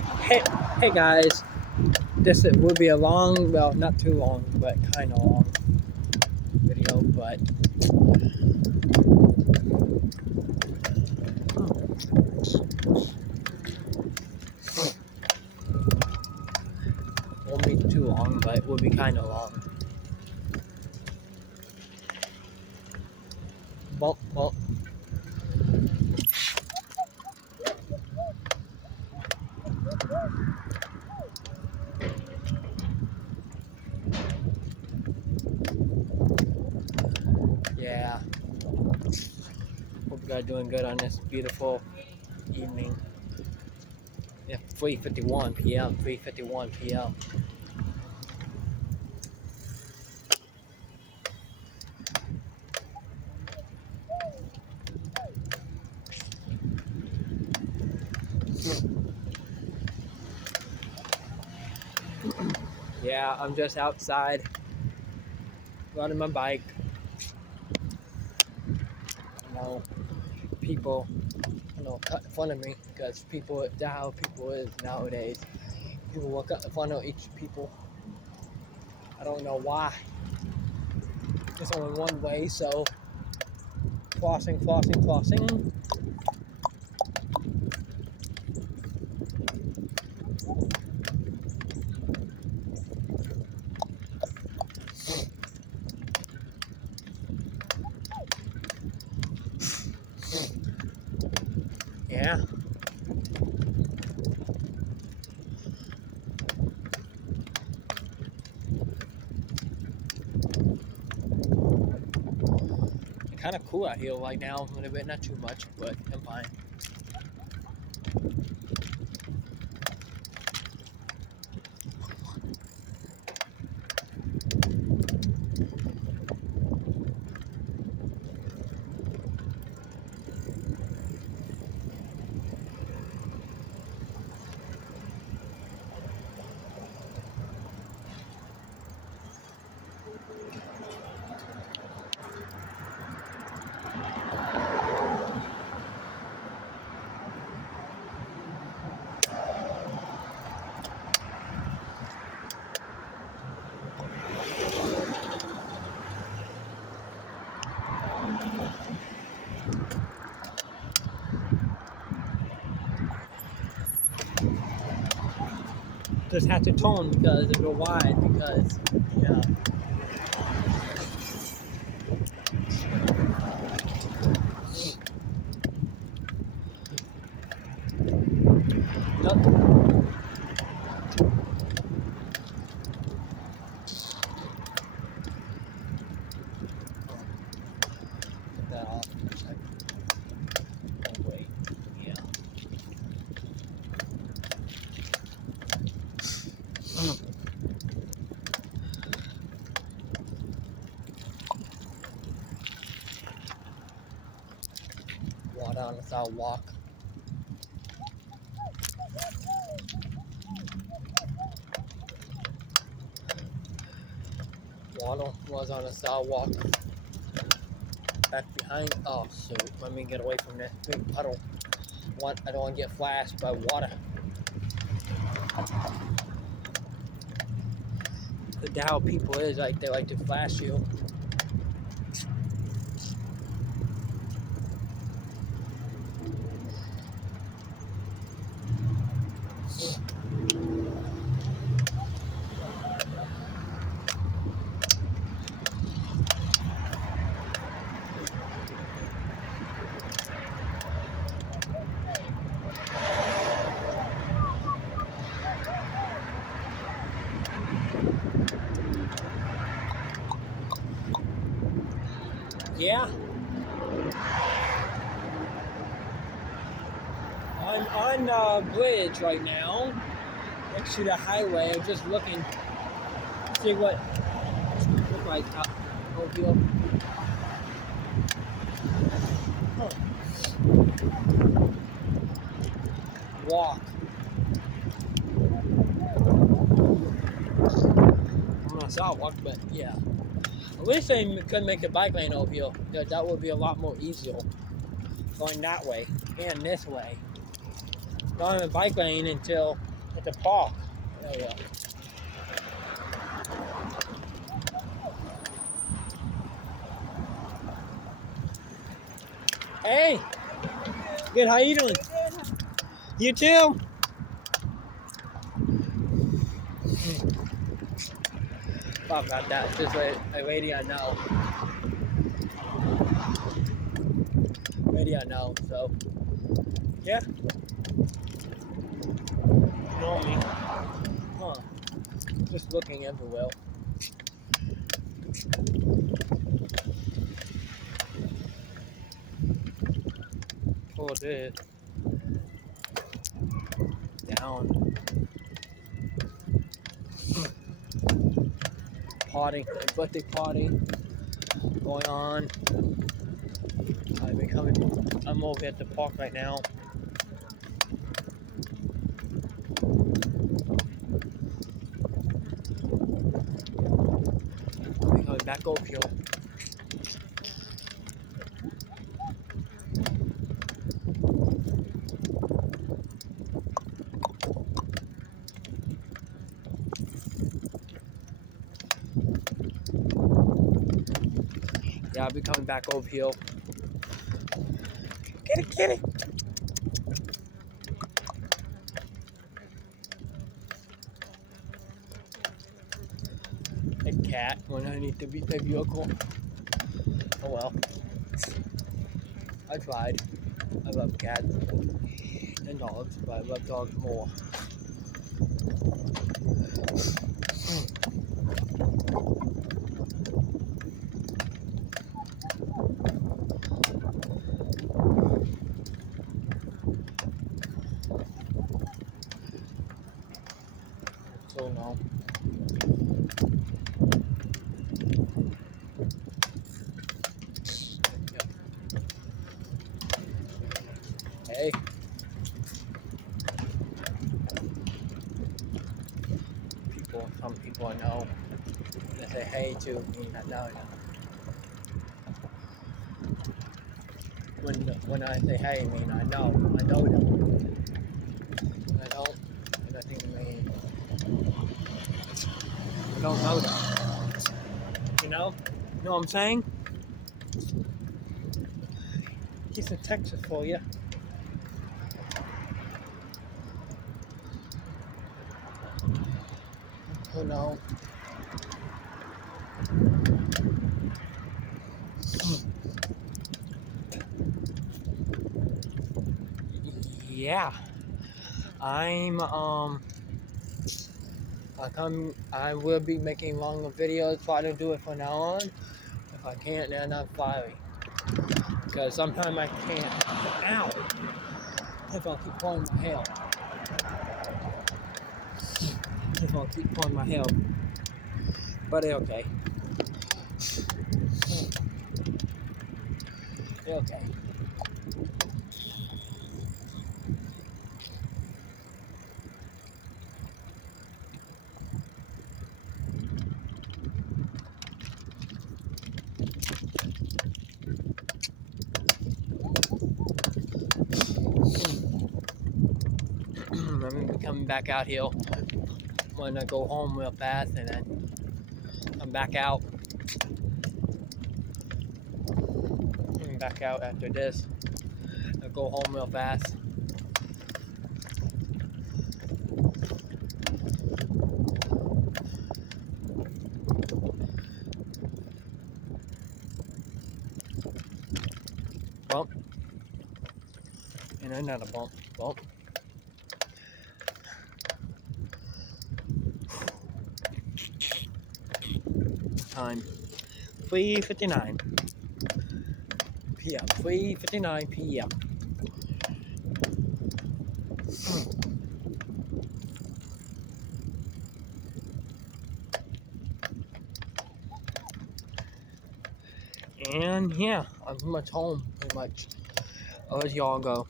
Hey, hey guys, this will be a long, well, not too long, but kind of long video, but won't be too long, but will be kind of long. Well, yeah. Hope you guys doing good on this beautiful evening. Yeah, 3:51 p.m. 3:51 p.m. Yeah, I'm just outside riding my bike. People, cut fun of me because that's how people is nowadays. People will cut fun of each people. I don't know why. There's only one way, so flossing, flossing, flossing. Yeah. Kind of cool out here right now, a little bit, not too much, but I'm fine. Just have to tone because it'll wide because, yeah. Nope. Get that off for a second. Oh, wait. Yeah. Water on the sidewalk. Water was on the sidewalk. Back behind. Oh, shoot. Let me get away from this big puddle. I don't want to get flashed by water. But how people is, like, they like to flash you. Yeah. I'm on the bridge right now, next to the highway. I'm just looking to see what it looks like out here. Huh. Walk. I'm on a sidewalk, but yeah. I wish they could make a bike lane over here. That would be a lot more easier going that way and this way. not in the bike lane until at the park. There we go. Hey, good. How you doing? You too. Fuck about that. Just a lady I know. Lady I know. So yeah. You know me. Huh. Just looking everywhere. Oh, it is. Down. Party. A birthday party going on. I'm over at the park right now. I'll be coming back over here. Yeah, I'll be coming back over here. Get it, get it. A cat when I need to beat the vehicle. Oh well. I tried. I love cats and dogs, but I love dogs more. So no. Hey. Some people I know, they say hey to me, I know. When I say hey, I mean I know them. I don't, it doesn't mean I don't know them. You know what I'm saying? He's in Texas for you. Oh no. Yeah. I will be making longer videos, try to do it from now on. If I can't, then I'm sorry. Because sometimes I can't. Ow! If I keep pulling my hair. If I keep pulling my hair. But they're okay. They're okay. I'm gonna be coming back out here when I go home real fast, and then I'm back out. I'm back out after this. I'll go home real fast. Bump. And another bump. Bump. Time 3:59 p.m. 3:59 p.m. And yeah, I'm pretty much home, pretty much. I'll let y'all go.